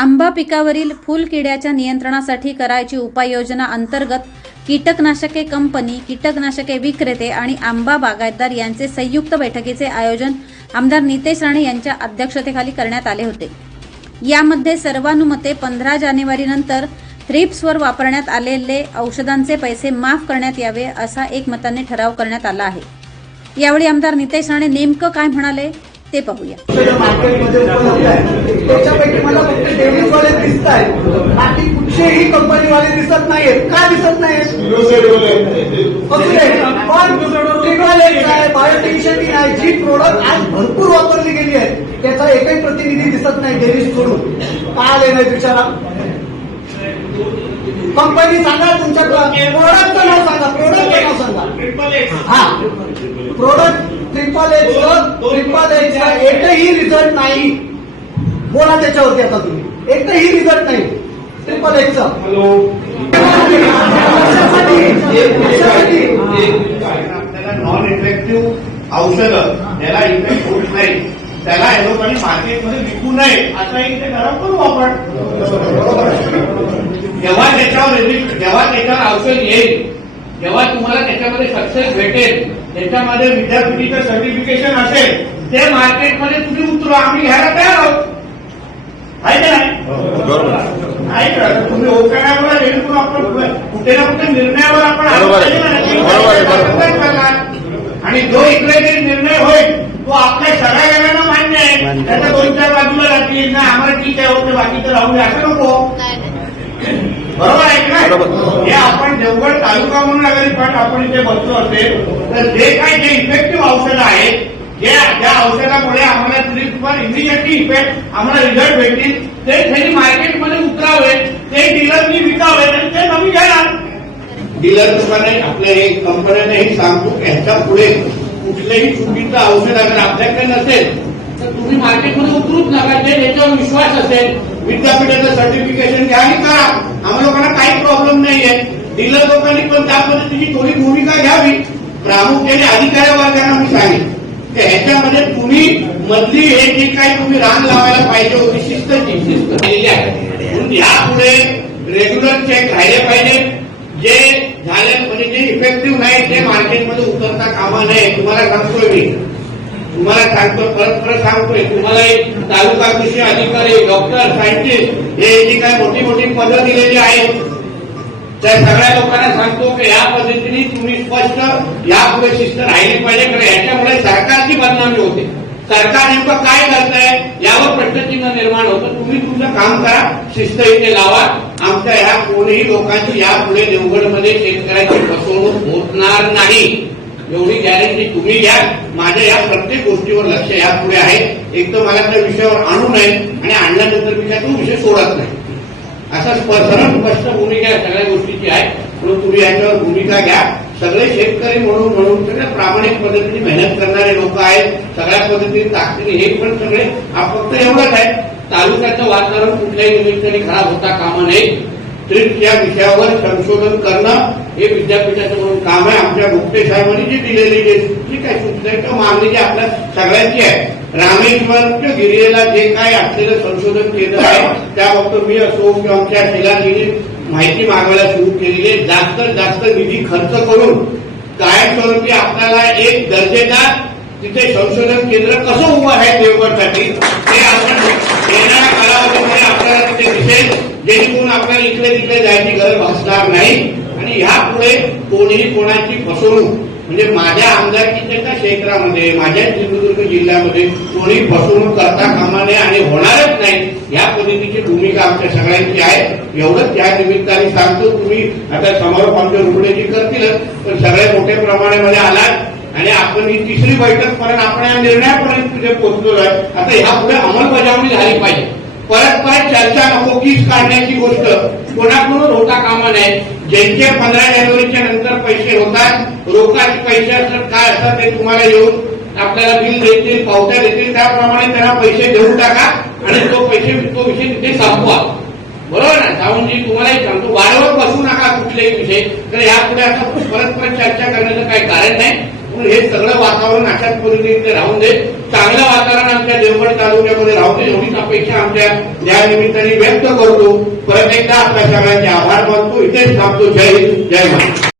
आंबा पिकावरील फुलकिड्याच्या नियंत्रणासाठी करायची उपाययोजना अंतर्गत कीटकनाशके कंपनी कीटकनाशके विक्रेते आणि आंबा बागायतदार यांचे संयुक्त बैठकीचे आयोजन आमदार नितेश राणे यांच्या अध्यक्षतेखाली करण्यात आले होते. यामध्ये सर्वानुमते पंधरा जानेवारीनंतर थ्रिप्सवर वापरण्यात आलेले औषधांचे पैसे माफ करण्यात यावे असा एकमताने ठराव करण्यात आला आहे. यावेळी आमदार नितेश राणे नेमकं काय म्हणाले? ते पाहूया. औषधं मार्केटमध्ये उपलब्ध आहे. त्याच्यापैकी मला फक्त डेव्हिसवाले दिसत आहेत. बाकी कुठचेही कंपनीवाले दिसत नाहीत का दिसत नाहीत ट्रिकॉलेज आहे जी प्रोडक्ट आज भरपूर वापरली गेली आहे त्याचा एकही प्रतिनिधी दिसत नाही डेव्हिस सोडून का आले नाही विचारा कंपनी सांगा तुमच्या प्रोडक्टचं नाव सांगा प्रोडक्टचं नाव सांगा हा. Product triple H triple H एकही रिझल्ट नाही. बोला त्याच्यावरती आता तुम्ही. एकही रिझल्ट नाही. ट्रिपल आपल्याला नॉन इफेक्टिव्ह औषधं ज्याला इफेक्ट होत नाही त्याला लोकांनी मार्केटमध्ये विकू नये असाही ते करा करू आपण जेव्हा त्याच्यावर जेव्हा त्याच्यावर औषध येईल जेव्हा तुम्हाला त्याच्यामध्ये सक्सेस भेटेल त्याच्यामध्ये विद्यापीठीचं सर्टिफिकेशन असेल ते मार्केटमध्ये तुम्ही उतरू आम्ही घ्यायला तयार आहोत. आहे का नाही? का तुम्ही आपण कुठे ना कुठे निर्णयावर आपण? आणि जो इकडे जे निर्णय होईल तो आपल्या सगळ्या जणांना मान्य आहे. त्याच्या दोन चार बाजूला राहतील ना आम्हाला ठीक आहे होते बाकीचं राहू दे असं नको. बरोबर आहे की. नाही? हे आपण देवगड तालुका म्हणून अगर पण आपण इथे बसलो असेल तर जे काही जे इफेक्टिव्ह औषधं आहेत जे ज्या औषधामुळे आम्हाला ट्रिपवर इमिजिएटली इफेक्ट आम्हाला रिझल्ट भेटतील. ते त्यांनी मार्केटमध्ये उतरावे ते डीलरनी विकावे आणि ते नवीन घेणार. डीलर दुकाने आपल्या हे कंपन्यांनाही सांगतो की ह्याच्या पुढे कुठलंही चुकीचं औषध अगर आपल्याकडे नसेल तर तुम्ही मार्केटमध्ये उतरूच नका. जे त्याच्यावर विश्वास असेल विद्यापीठाचं सर्टिफिकेशन घ्या आणि करा. आम्हाला लोकांना काही प्रॉब्लेम नाहीये. डीलर लोकांनी पण त्या पद्धतीची थोडी भूमिका घ्यावी. प्रामुख्याने अधिकारी वर्गांना मी सांगेन की ह्याच्यामध्ये तुम्ही मधली हे जे काही तुम्ही रान लावायला पाहिजे होती शिस्त शिस्त केलेली आहे. म्हणून यापुढे रेग्युलर चेक राहिले पाहिजे. जे झाले म्हणजे जे इफेक्टिव्ह नाही ते मार्केटमध्ये उतरता कामा नये तुम्हाला सांगतोय मी तुम्हाला सांगतो परत परत सांगतोय तुम्हाला एक तालुका कृषी अधिकारी डॉक्टर सायंटिस्ट हे जी काय मोठी मोठी पदं दिलेली आहेत त्या सगळ्या लोकांना सांगतो की या पद्धतीने तुम्ही स्पष्ट यापुढे शिस्त राहिली पाहिजे कारण याच्यामुळे सरकारची बदनामी होते. सरकार नेमकं काय करतंय यावर प्रश्नचिन्ह निर्माण होतं. तुम्ही तुमचं काम करा शिस्त इथे लावा. आमच्या ह्या कोणीही लोकांची यापुढे देवगडमध्ये शेतकऱ्याची फसवणूक होणार नाही. एवढी गॅरंटी तुम्ही घ्या. माझ्या या प्रत्येक गोष्टीवर लक्ष यापुढे आहे. एक तर मला त्या विषयावर आणू नये आणि आणल्यानंतर मी तो विषय सोडत नाही. असा सरळ स्पष्ट भूमिका या सगळ्या गोष्टीची आहे. म्हणून तुम्ही याच्यावर भूमिका घ्या. सगळे शेतकरी म्हणून म्हणून सगळे प्रामाणिक पद्धतीने मेहनत करणारे लोक आहेत. सगळ्या पद्धतीने ताकदीने हे पण सगळे हा फक्त एवढंच आहे. तालुक्याचं वातावरण कुठल्याही निमित्ताने खराब होता कामा नये. ट्रिप्स या विषयावर संशोधन करणं हे विद्यापीठाचं म्हणून काम आहे. आमच्या गुप्ते साहेबांनी जी दिलेली जे ठीक काय सूचना मागणी जी आपल्या सगळ्यांची आहे. रामेश्वरच्या किंवा गिरियेला जे काय असलेलं संशोधन केलं आहे त्याबाबत मी असो किंवा आमच्या शिलाजीने माहिती मागवायला सुरू केलेली आहे. जास्त जास्त निधी खर्च करून कायमस्वरूपी आपल्याला एक दर्जेदार तिथे संशोधन केंद्र कसं उभं आहे देवगडसाठी ते आपण येणाऱ्या कालावधीमध्ये आपल्याला तिथे दिसेल जेणेकरून आपल्याला इकडे तिकडे जायची गरज भासणार नाही. आणि ह्यापुढे कोणीही कोणाची फसवणूक म्हणजे माझ्या आमदारकीच्या क्षेत्रामध्ये माझ्या सिंधुदुर्ग जिल्ह्यामध्ये कोणी फसवणूक करता कामा नये आणि होणारच नाही या पद्धतीची भूमिका आमच्या सगळ्यांची आहे. एवढंच त्या निमित्ताने सांगतो तुम्ही आता समारोप आमच्या रुग्णजी करतीलच पण सगळे मोठ्या प्रमाणामध्ये आलात आणि आपण ही तिसरी बैठक पर्यंत आपण या निर्णयापर्यंत तिथे पोहोचलो आहे आता ह्यापुढे अंमलबजावणी झाली पाहिजे. परत परत चर्चा नको कीच काढण्याची गोष्ट. कोणाकडून होता कामा नये. ज्यांचे पंधरा जानेवारीच्या नंतर पैसे होतात रोखाचे पैसे असतात काय असतात ते तुम्हाला येऊन आपल्याला बिल देतील पावत्या देतील त्याप्रमाणे त्यांना पैसे देऊन टाका आणि तो पैसे तो विषय तिथे संपवा. बरोबर ना? सावंतजी तुम्हालाही सांगतो वारंवार बसू नका कुठलेही विषय. तर यापुढे आता परत परत चर्चा करण्याचं काही कारण नाही. म्हणून हे सगळं वातावरण अशाच पद्धतीने राहून दे. चांगलं वातावरण देवगड तालुक्यामध्ये राहतो एवढीच अपेक्षा आमच्या या निमित्ताने व्यक्त करतो. परत एकदा आपल्या सगळ्यांचे आभार मानतो. इथेच थांबतो. जय हिंद जय महाराष्ट्र.